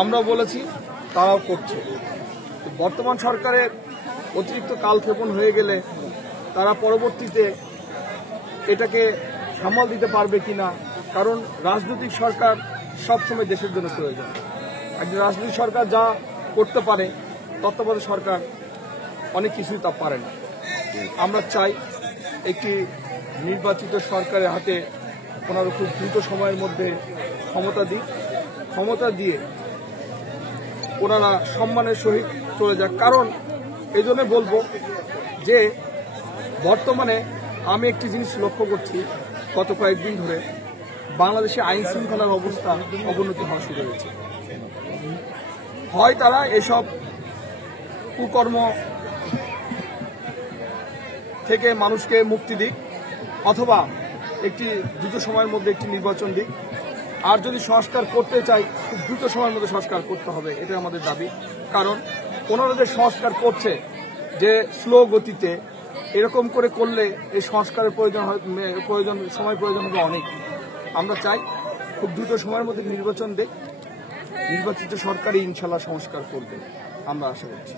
আমরা বলেছি, তারাও করছে। বর্তমান সরকারের অতিরিক্ত কালক্ষেপণ হয়ে গেলে তারা পরবর্তীতে এটাকে সামাল দিতে পারবে কিনা, কারণ রাজনৈতিক সরকার সবসময় দেশের জন্য প্রয়োজন। একজন রাজনৈতিক সরকার যা করতে পারে, তত্ত্বাবধায়ক সরকার অনেক কিছুই তা পারে না। আমরা চাই একটি নির্বাচিত সরকারের হাতে ওনারা খুব দ্রুত সময়ের মধ্যে ক্ষমতা দিয়ে ওনারা সম্মানের সহিত চলে যাক। কারণ এই জন্য বলবো যে বর্তমানে আমি একটি জিনিস লক্ষ্য করছি, গত কয়েকদিন ধরে বাংলাদেশে আইন শৃঙ্খলার অবস্থা অবনতি হওয়া শুরু হয়েছে। হয় তারা এসব কুকর্ম থেকে মানুষকে মুক্তি দিক, অথবা একটি দ্রুত সময়ের মধ্যে একটি নির্বাচন দিক। আর যদি সংস্কার করতে চাই, খুব দ্রুত সময়ের মধ্যে সংস্কার করতে হবে, এটা আমাদের দাবি। কারণ ওনারা যে সংস্কার করছে যে স্লো গতিতে, এরকম করে করলে এই সংস্কারের সময় প্রয়োজন হবে অনেক। আমরা চাই খুব দ্রুত সময়ের মধ্যে নির্বাচন দিক, নির্বাচিত সরকারই ইনশাল্লাহ সংস্কার করবে, আমরা আশা করছি।